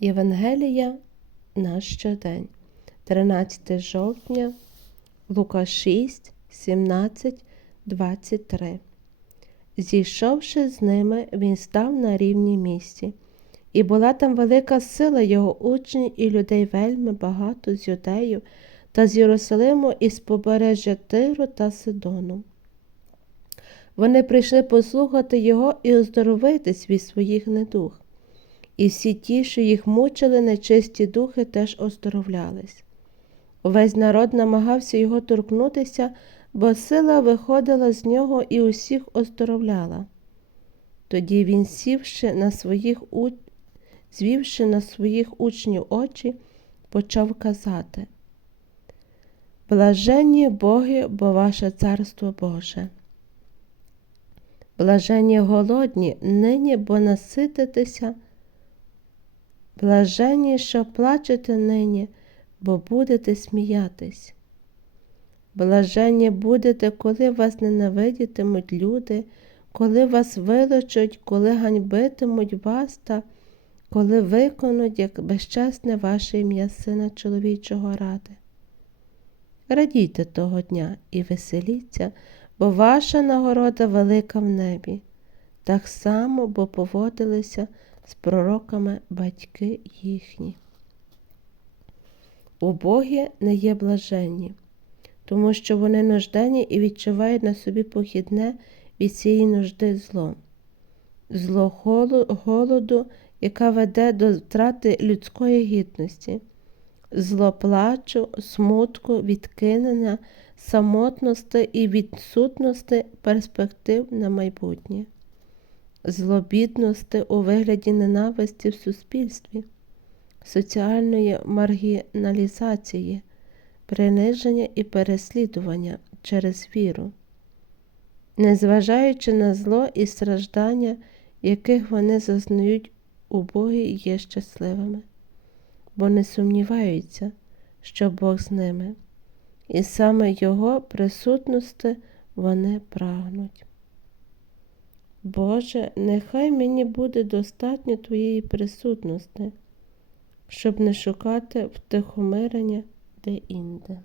Євангелія на щодень, 13 жовтня, Лука 6, 17, 23. Зійшовши з ними, він став на рівній місці, і була там велика сила його учнів і людей вельми багато з Юдею та з Єрусалиму і з побережжя Тиру та Сидону. Вони прийшли послухати його і оздоровитись від своїх недуг. І всі ті, що їх мучили нечисті духи, теж оздоровлялись. Увесь народ намагався його торкнутися, бо сила виходила з нього і усіх оздоровляла. Тоді він, сівши на своїх у... звівши на своїх учнів очі, почав казати Блаженні Боги, бо ваше царство Боже. Блаженні голодні, нині, бо насититеся. Блаженні, що плачете нині, бо будете сміятись. Блаженні будете, коли вас ненавидітимуть люди, коли вас вилучать, коли ганьбитимуть вас та коли виконуть, як безчесне ваше ім'я Сина чоловічого ради. Радійте того дня і веселіться, бо ваша нагорода велика в небі, так само, бо поводилися з пророками батьки їхні. Убогі не є блаженні, тому що вони нужденні і відчувають на собі похідне від цієї нужди зло, зло голоду, яка веде до втрати людської гідності, зло плачу, смутку, відкинення, самотності і відсутності перспектив на майбутнє злобідності у вигляді ненависті в суспільстві, соціальної маргіналізації, приниження і переслідування через віру, незважаючи на зло і страждання, яких вони зазнають убогі є щасливими, бо не сумніваються, що Бог з ними, і саме Його присутності вони прагнуть. Боже, нехай мені буде достатньо Твоєї присутності, щоб не шукати втихомирення де інде.